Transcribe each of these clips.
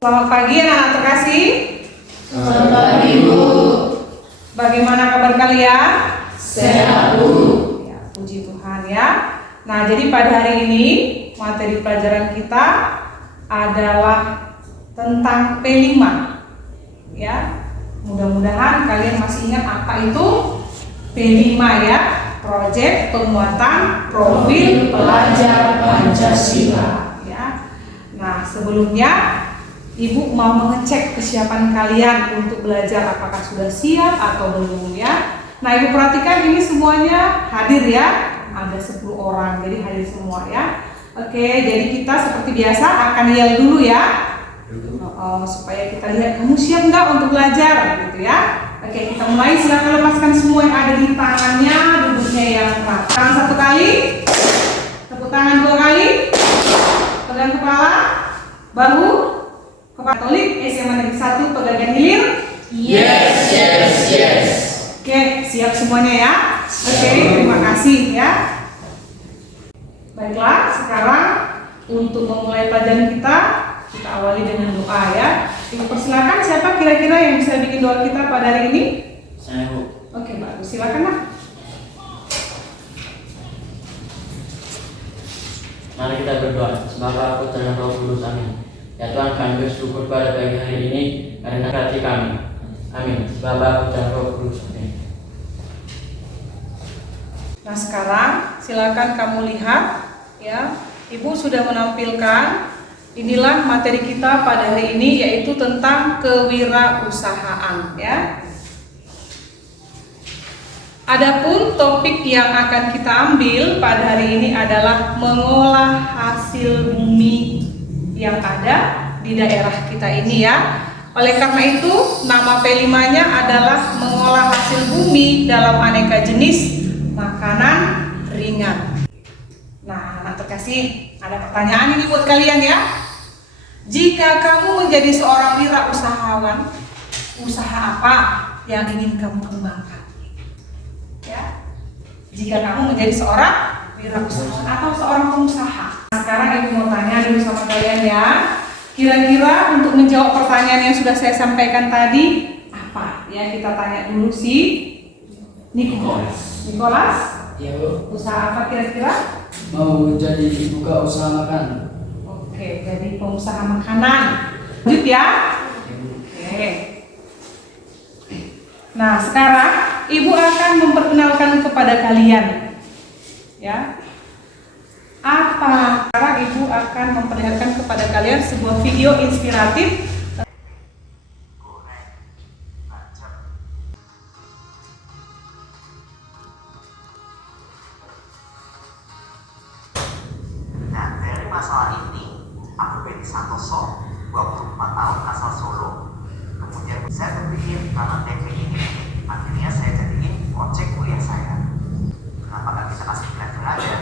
Selamat pagi anak-anak terkasih. Selamat pagi Bu. Bagaimana kabar kalian? Sehat Bu. Ya, puji Tuhan ya. Nah, jadi pada hari ini materi pelajaran kita adalah tentang P5. Ya. Mudah-mudahan kalian masih ingat apa itu P5 ya. Proyek penguatan profil pelajar Pancasila ya. Nah, sebelumnya Ibu mau mengecek kesiapan kalian untuk belajar apakah sudah siap atau belum ya. Nah, Ibu perhatikan ini semuanya hadir ya. Ada 10 orang, jadi hadir semua ya. Oke, jadi kita seperti biasa akan yel dulu ya. Supaya kita lihat kamu siap nggak untuk belajar gitu ya. Oke, kita mulai. Silakan lepaskan semua yang ada di tangannya, duduknya yang rapat. Tangan 1 kali, tepuk tangan 2 kali, pegang kepala, bahu, kepala Katolik, SMA Negeri 1, pegangan hilir. Yes. Oke, siap semuanya ya. Oke, terima kasih ya. Baiklah, sekarang untuk memulai pelajaran kita awali dengan doa ya. Ibu persilakan, siapa kira-kira yang bisa bikin doa kita pada hari ini? Saya Bu. Oke, bagus. Silakan Nak. Mari kita berdoa. Semoga aku dan Roh Kudus. Amin. Ya Tuhan, kami bersyukur pada pagi hari ini karena hati kami. Amin. Sebab aku dan Roh Kudus. Amin. Nah, sekarang silakan kamu lihat ya. Ibu sudah menampilkan inilah materi kita pada hari ini, yaitu tentang kewirausahaan ya. Adapun topik yang akan kita ambil pada hari ini adalah mengolah hasil bumi yang ada di daerah kita ini ya. Oleh karena itu, nama P5-nya adalah mengolah hasil bumi dalam aneka jenis makanan ringan. Nah, anak terkasih, ada pertanyaan ini buat kalian ya. Jika kamu menjadi seorang wirausahawan, usaha apa yang ingin kamu kembangkan? Ya. Jika kamu menjadi seorang wirausahawan atau seorang pengusaha. Sekarang Ibu mau tanya dulu sama kalian ya. Kira-kira untuk menjawab pertanyaan yang sudah saya sampaikan tadi, apa? Ya, kita tanya dulu si Nicholas. Iya Bu. Usaha apa kira-kira? Mau jadi buka usaha makan. Oke, jadi pengusaha makanan. Lanjut ya. Oke. Nah, sekarang Ibu akan memperkenalkan kepada kalian ya. Sekarang Ibu akan memperlihatkan kepada kalian sebuah video inspiratif. Nah, dari masalah ini, aku Benny Santoso, 24 tahun asal Solo. Kemudian saya berpikir karena tempe ini, akhirnya saya jadiin project kuliah saya. Kenapa nggak bisa kasih belajar aja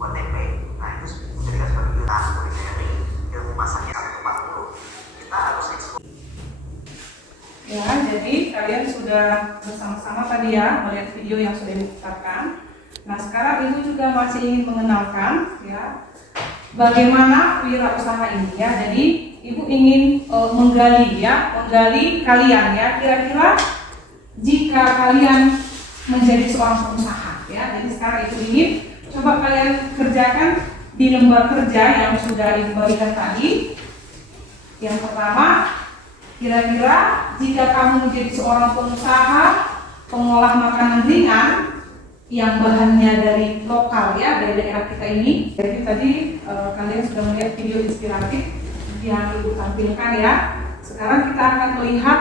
buat tempe? Nah, itu menjadikan sebagai ilmu kulineri, ilmu masaknya 140. Kita harus eksplor. Ya, jadi kalian sudah bersama-sama tadi ya melihat video yang sudah diputarkan. Nah, sekarang Ibu juga masih ingin mengenalkan ya bagaimana wirausaha ini ya. Jadi Ibu ingin menggali kalian ya, kira-kira jika kalian menjadi seorang pengusaha ya. Jadi sekarang Ibu ingin coba kalian kerjakan di lembar kerja yang sudah Ibu bagikan tadi. Yang pertama, kira-kira jika kamu menjadi seorang pengusaha pengolah makanan ringan yang bahannya dari lokal ya, dari daerah kita ini. Jadi tadi kalian sudah melihat video inspiratif yang Ibu tampilkan ya. Sekarang kita akan melihat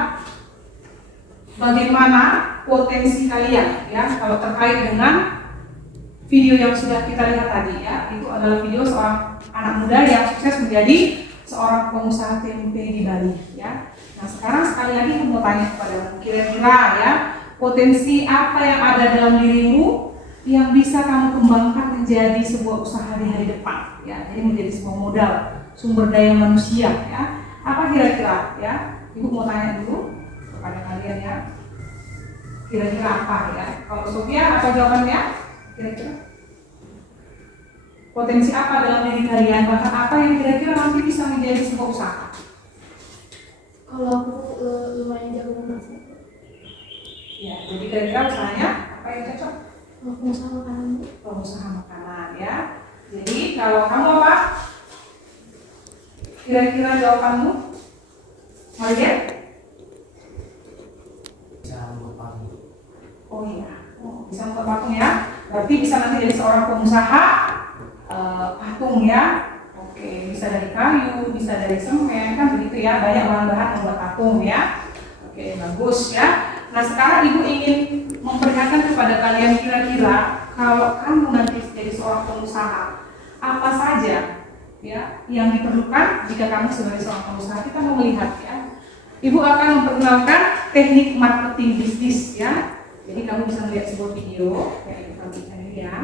bagaimana potensi kalian ya kalau terkait dengan video yang sudah kita lihat tadi ya. Itu adalah video seorang anak muda yang sukses menjadi seorang pengusaha tempe di Bali ya. Nah, sekarang sekali lagi aku mau tanya kepada kira-kira ya, potensi apa yang ada dalam dirimu yang bisa kamu kembangkan menjadi sebuah usaha di hari depan ya. Jadi menjadi sebuah modal sumber daya manusia ya. Apa kira-kira ya? Ibu mau tanya dulu kepada kalian ya. Kira-kira apa ya? Kalau Sofia apa jawabannya? Kira-kira potensi apa dalam diri kalian? Bahkan apa yang kira-kira nanti bisa menjadi sebuah usaha? Kalau aku lumayan jago memasak. Ya, jadi kira-kira usahanya apa yang cocok? Pengusaha makanan. Pengusaha makanan ya. Jadi kalau kamu apa? Kira-kira jawabanmu? Mau lihat? Bisa membuat patung. Oh iya, bisa membuat patung ya. Berarti bisa nanti jadi seorang pengusaha patung ya. Oke, bisa dari kayu, bisa dari semen, kan begitu ya. Banyak bahan-bahan membuat patung ya. Oke, bagus ya. Nah sekarang ibu ingin memperlihatkan kepada kalian kira-kira kalau kamu nanti jadi seorang pengusaha, apa saja ya yang diperlukan jika kamu sebagai seorang pengusaha. Kita mau melihat ya. Ibu akan memperkenalkan teknik marketing bisnis ya. Jadi kamu bisa melihat sebuah video yang ibu tampilkan ini ya.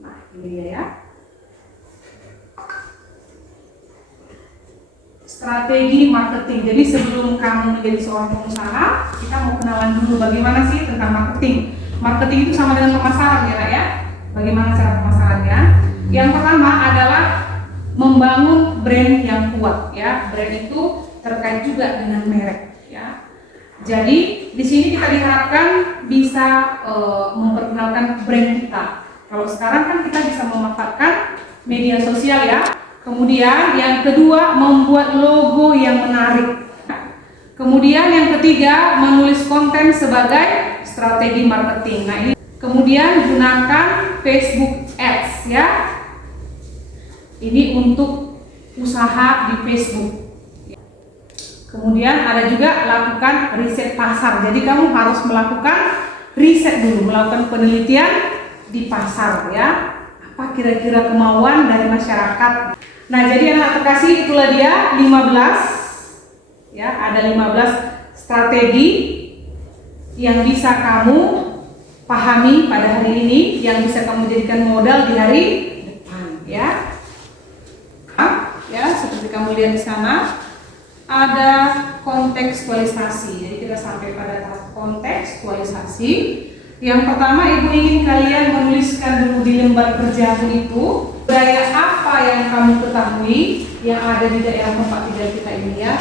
Nah ini dia ya. Strategi marketing. Jadi sebelum kamu menjadi seorang pengusaha, kita mau kenalan dulu bagaimana sih tentang marketing. Marketing itu sama dengan pemasaran ya, Nak ya. Bagaimana cara pemasarannya? Yang pertama adalah membangun brand yang kuat ya. Brand itu terkait juga dengan merek ya. Jadi di sini kita diharapkan bisa memperkenalkan brand kita. Kalau sekarang kan kita bisa memanfaatkan media sosial ya. Kemudian yang kedua membuat logo yang menarik. Kemudian yang ketiga menulis konten sebagai strategi marketing. Nah ini kemudian gunakan Facebook Ads ya. Ini untuk usaha di Facebook. Kemudian ada juga lakukan riset pasar. Jadi kamu harus melakukan riset dulu, melakukan penelitian di pasar ya. Apa kira-kira kemauan dari masyarakat. Nah, jadi anak terkasih itulah dia 15 ya, ada 15 strategi yang bisa kamu pahami pada hari ini, yang bisa kamu jadikan modal di hari depan ya. Ya, seperti kamu lihat di sana ada kontekstualisasi. Jadi kita sampai pada tahap kontekstualisasi. Yang pertama, ibu ingin kalian menuliskan dulu di lembar kerjamu itu budaya apa yang kamu ketahui yang ada di daerah tempat tinggal kita ini ya.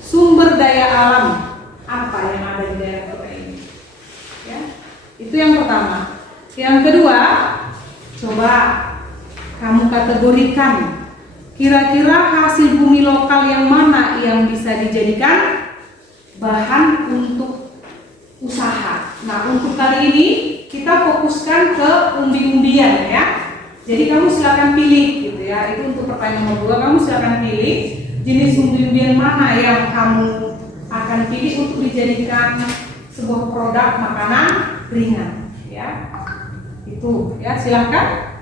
Sumber daya alam apa yang ada di daerah kita ini ya. Itu yang pertama. Yang kedua, coba kamu kategorikan kira-kira hasil bumi lokal yang mana yang bisa dijadikan bahan untuk usaha. Nah, untuk kali ini kita fokuskan ke umbi-umbian ya. Jadi kamu silakan pilih gitu ya. Itu untuk pertanyaan nomor 2, kamu silakan pilih jenis umbi-umbian mana yang kamu akan pilih untuk dijadikan sebuah produk makanan ringan ya. Itu ya, silakan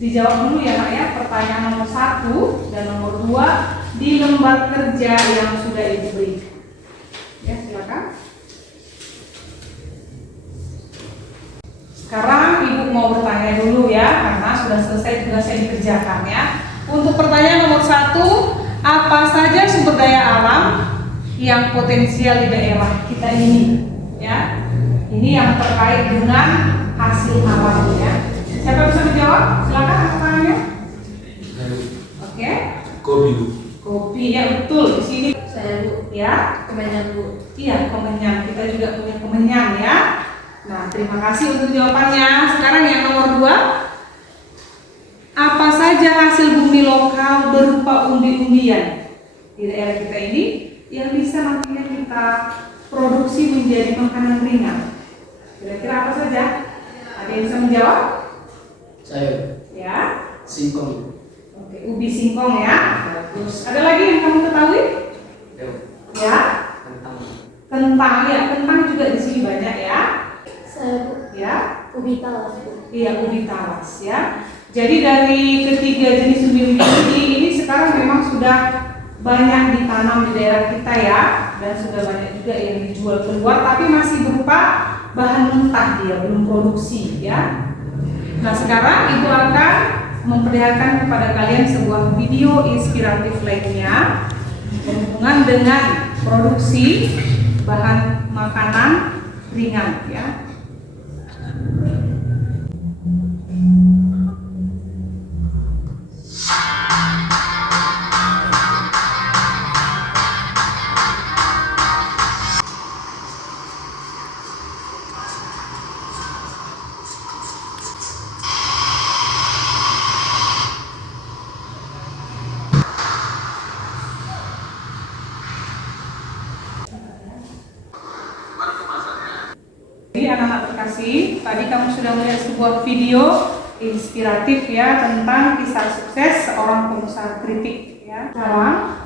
dijawab dulu ya Pak ya. Pertanyaan nomor 1 dan nomor 2 di lembar kerja yang sudah Ibu beri. Ya, silakan. Sekarang Ibu mau bertanya dulu ya, karena sudah selesai tugas yang dikerjakan ya. Untuk pertanyaan nomor 1, apa saja sumber daya alam yang potensial di daerah kita ini? Ya, ini yang terkait dengan hasil alam ya. Siapa bisa menjawab? Silakan pertanyaannya. Oke. Kopi Bu. Kopi ya, betul. Di sini Saya Bu, ya. Kemenyan Bu. Iya, kemenyan. Kita juga punya kemenyan ya. Nah, terima kasih untuk jawabannya. Sekarang yang nomor 2, apa saja hasil bumi lokal berupa umbi-umbian di daerah kita ini yang bisa nantinya kita produksi menjadi makanan ringan? Kira-kira apa saja? Ada yang bisa menjawab? Saya Ya. singkong. Oke, ubi singkong ya. Bagus. Ada lagi yang kamu ketahui? Ya. Kentang ya, kentang juga di sini banyak ya. Saya Bu, Ya. ubi talas Bu. Iya, ubi talas ya. Jadi dari ketiga jenis umbi-umbian ini sekarang memang sudah banyak ditanam di daerah kita ya, dan sudah banyak juga yang dijual keluar, tapi masih berupa bahan mentah dia, belum produksi ya. Nah sekarang Ibu akan memperlihatkan kepada kalian sebuah video inspiratif lainnya berhubungan dengan produksi bahan makanan ringan ya. Jadi anak-anak terkasih, tadi kamu sudah melihat sebuah video inspiratif ya tentang kisah sukses seorang pengusaha kritik ya. Sekarang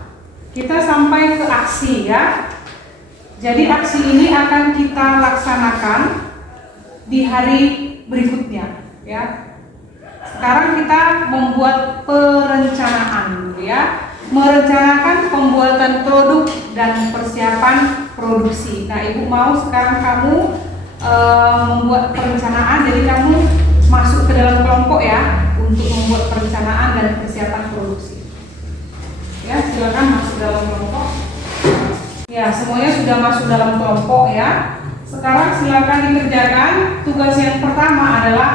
kita sampai ke aksi ya. Jadi aksi ini akan kita laksanakan di hari berikutnya ya. Sekarang kita membuat perencanaan ya. Merencanakan pembuatan produk dan persiapan produksi. Nah, Ibu mau sekarang kamu membuat perencanaan, jadi kamu masuk ke dalam kelompok ya untuk membuat perencanaan dan persiapan produksi. Ya, silakan masuk dalam kelompok. Ya, semuanya sudah masuk dalam kelompok ya. Sekarang silakan dikerjakan. Tugas yang pertama adalah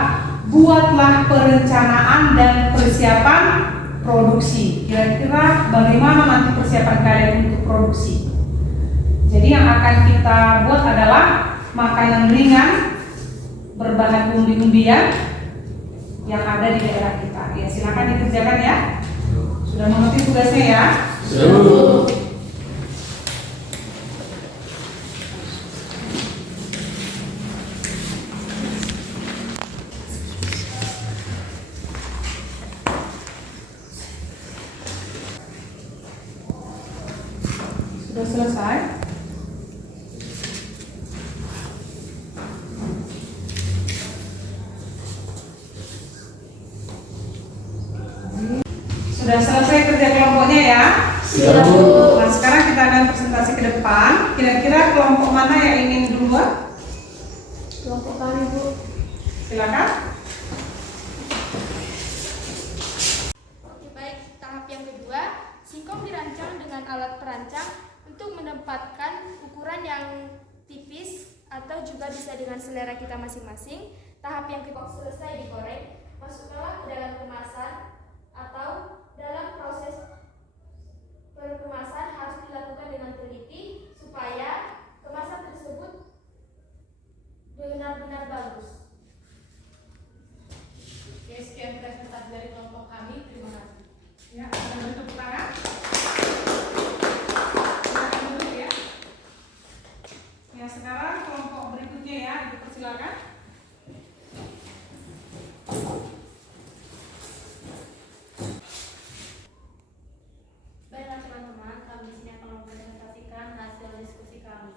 buatlah perencanaan dan persiapan produksi. Kira-kira bagaimana nanti persiapan kalian untuk produksi? Jadi yang akan kita buat adalah makanan ringan berbahan umbi-umbian yang ada di daerah kita. Ya, silakan dikerjakan ya. Sudah mengerti tugasnya ya? Sudah. Sudah selesai? Sudah selesai kerja kelompoknya ya? Sudah, Bu. Nah, sekarang kita akan presentasi ke depan. Kira-kira kelompok mana yang ingin duluan? Kelompok kami, Bu. Silakan. Oke, baik. Tahap yang kedua, singkong dirancang dengan alat perancang untuk menempatkan ukuran yang tipis atau juga bisa dengan selera kita masing-masing. Tahap yang kedua, selesai digoreng, masukkanlah ke dalam kemasan atau dalam proses perkemasan harus dilakukan dengan teliti supaya kemasan tersebut benar-benar bagus. Oke, sekian presentasi dari kelompok kami. Terima kasih. Ya, ada tepuk tangan. Silakan duduk ya. Ya, sekarang kelompok berikutnya ya, dipersilakan. Baiklah teman-teman, kami di sini akan mempresentasikan hasil diskusi kami.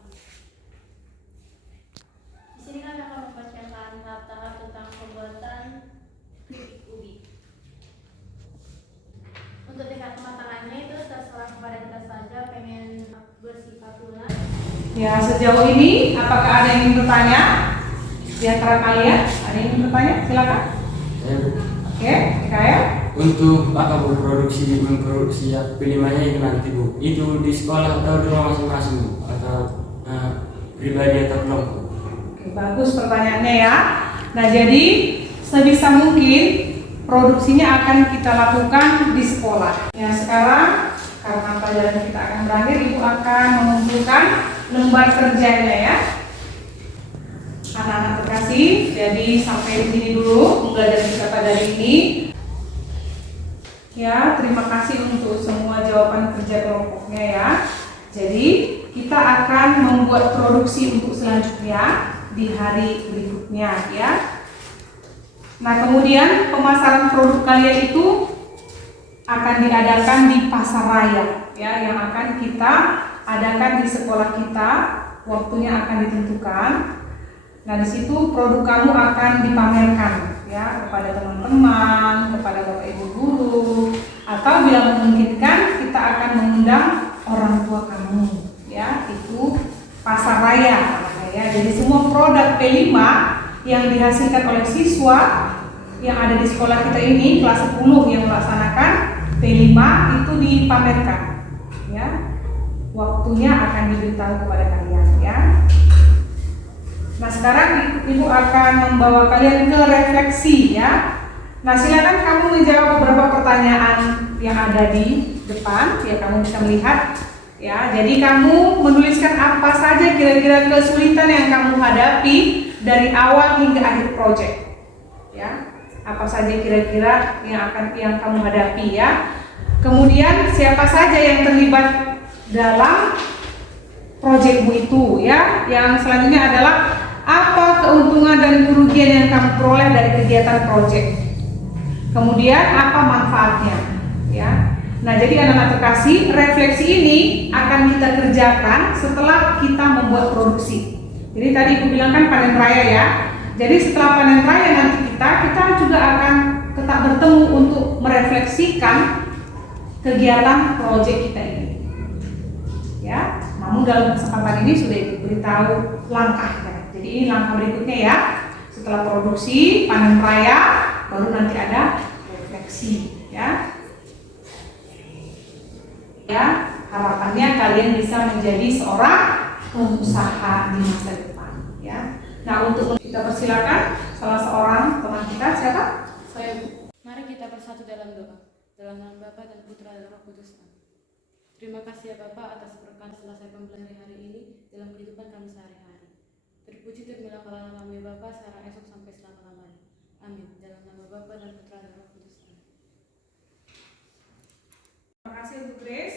Di sini kami akan membacakan tahap-tahap tentang pembuatan keripik ubi. Untuk tingkat kematangannya itu terserah kepada kita saja, pengen bersifat lunak. Ya, sejauh ini apakah ada yang ingin bertanya di antara kalian? Ada yang ingin bertanya? Silakan. Oke, Mikael. Untuk apa Bu memproduksi ya pilihannya itu nanti Bu? Itu di sekolah atau di rumah masing-masing Bu? Atau pribadi atau kelompok? Oke, bagus pertanyaannya ya. Nah, jadi sebisa mungkin produksinya akan kita lakukan di sekolah. Ya, sekarang karena pelajaran kita akan berakhir, Ibu akan mengumpulkan lembar kerjanya ya. Anak-anak terkasih, jadi sampai di sini dulu pembelajaran kita pada hari ini. Ya, terima kasih untuk semua jawaban kerja kelompoknya ya. Jadi kita akan membuat produksi untuk selanjutnya di hari berikutnya ya. Nah, kemudian pemasaran produk kalian itu akan diadakan di pasar raya ya, yang akan kita adakan di sekolah kita. Waktunya akan ditentukan. Nah, di situ produk kamu akan dipamerkan ya kepada teman-teman, kepada Bapak Ibu guru, atau bila memungkinkan kita akan mengundang orang tua kamu ya. Itu pasar raya ya. Jadi semua produk P5 yang dihasilkan oleh siswa yang ada di sekolah kita ini kelas 10 yang melaksanakan P5 itu dipamerkan ya. Waktunya akan diberitahu kepada kalian ya. Nah, sekarang Ibu akan membawa kalian ke refleksi ya. Nah, silakan kamu menjawab beberapa pertanyaan yang ada di depan ya, kamu bisa melihat ya. Jadi kamu menuliskan apa saja kira-kira kesulitan yang kamu hadapi dari awal hingga akhir proyek ya. Apa saja kira-kira yang kamu hadapi ya. Kemudian siapa saja yang terlibat dalam proyekmu itu ya. Yang selanjutnya adalah apa keuntungan dan kerugian yang kamu peroleh dari kegiatan proyek. Kemudian apa manfaatnya, ya. Nah, jadi anak-anak terkasih, refleksi ini akan kita kerjakan setelah kita membuat produksi. Jadi tadi aku bilang kan panen raya ya. Jadi setelah panen raya nanti kita juga akan tetap bertemu untuk merefleksikan kegiatan proyek kita ini. Ya, namun dalam kesempatan ini sudah diberitahu langkahnya. Jadi ini langkah berikutnya ya. Setelah produksi, panen raya, baru nanti ada refleksi, ya. Ya, harapannya kalian bisa menjadi seorang pengusaha di masa depan, ya. Nah, untuk kita persilakan salah seorang teman kita, siapa? Saya, Bu. Mari kita bersatu dalam doa. Dalam nama Bapa dan Putra dan Roh Kudus. Terima kasih ya Bapak atas berkat selesai pembelajaran hari ini dalam kehidupan kami sehari-hari. Terpuji terbilang kalau nama Bapa sekarang esok sampai selama-lamanya. Amin. Dalam nama Bapa dan Putra dan Roh Kudus. Terima kasih untuk Grace.